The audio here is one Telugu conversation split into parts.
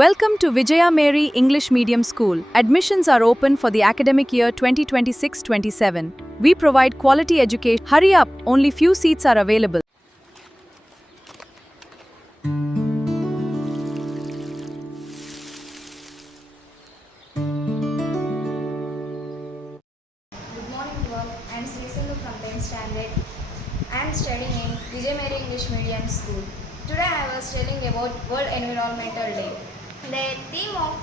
Welcome to Vijaya Mary English Medium School. Admissions are open for the academic year 2026-27. We provide quality education. Hurry up, only few seats are available. Good morning to all. I am Sri Sindhu from 10th standard. I am studying in Vijaya Mary English Medium School. Today I was telling about World Environmental Day. The theme of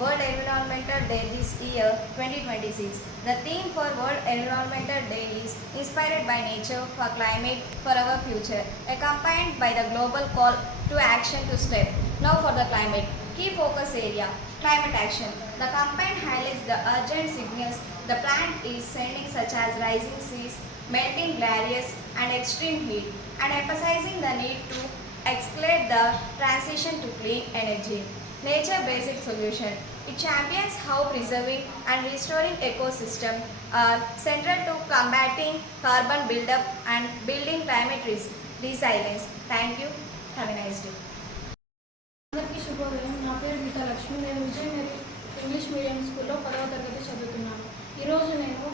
World Environmental Day this year 2026. The theme for World Environmental Day is Inspired by Nature for Climate for Our Future, accompanied by the global call to action to step. Now for the climate. Key focus area: climate action. The campaign highlights the urgent signals the planet is sending, such as rising seas, melting glaciers, and extreme heat, and emphasizing the need to accelerate the transition to clean energy. Nature-based solution. It champions how preserving and restoring ecosystem are central to combating carbon buildup and building climate resilience. Thank you. Have a nice day. అందరికీ శుభోదయం. నా పేరు గీతా లక్ష్మి. నేను విజయ మేరీ ఇంగ్లీష్ మీడియం స్కూల్లో 10వ తరగతి చదువుతున్నాను. ఈరోజు నేను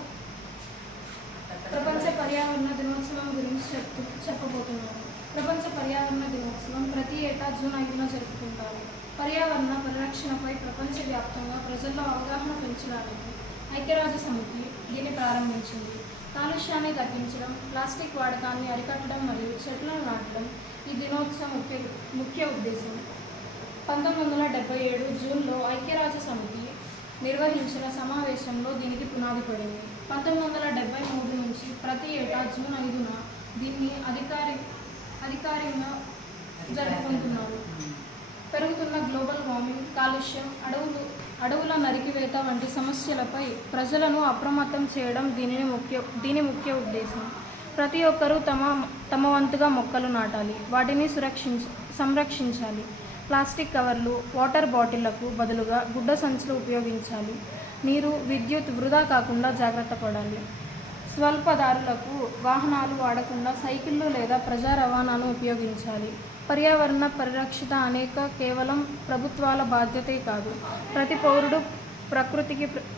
ప్రపంచ పర్యావరణ దినోత్సవం గురించి చెప్పబోతున్నాను. ప్రపంచ పర్యావరణ దినోత్సవం ప్రతి ఏటా జూన్ 5న జరుపుకుంటారు. పర్యావరణ పరిరక్షణపై ప్రపంచవ్యాప్తంగా ప్రజల్లో అవగాహన పెంచడానికి ఐక్యరాజ్య సమితి దీన్ని ప్రారంభించింది. కాలుష్యాన్ని తగ్గించడం, ప్లాస్టిక్ వాడకాన్ని అరికట్టడం మరియు చెట్లను నాటడం ఈ దినోత్సవం ముఖ్య ఉద్దేశం. 1977 జూన్లో ఐక్యరాజ్య సమితి నిర్వహించిన సమావేశంలో దీనికి పునాది పడింది. 1973 నుంచి ప్రతి ఏటా జూన్ 5న దీన్ని అధికారికంగా జరుపుకుంటున్నారు. పెరుగుతున్న గ్లోబల్ వార్మింగ్, కాలుష్యం, అడవుల నరికివేత వంటి సమస్యలపై ప్రజలను అప్రమత్తం చేయడం దీని ముఖ్య ఉద్దేశం. ప్రతి ఒక్కరూ తమ వంతుగా మొక్కలు నాటాలి, వాటిని సంరక్షించాలి. ప్లాస్టిక్ కవర్లు, వాటర్ బాటిళ్లకు బదులుగా గుడ్డ సంచులు ఉపయోగించాలి. నీరు, విద్యుత్ వృధా కాకుండా జాగ్రత్త పడాలి. స్వల్పదారులకు వాహనాలు వాడకుండా సైకిళ్ళు లేదా ప్రజా రవాణాను ఉపయోగించాలి. పర్యావరణ పరిరక్షణ కేవలం ప్రభుత్వాల బాధ్యతే కాదు, ప్రతి పౌరుడు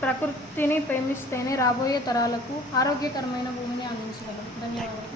ప్రకృతిని ప్రేమిస్తేనే రాబోయే తరాలకు ఆరోగ్యకరమైన భూమిని అందించగలం. ధన్యవాదాలు.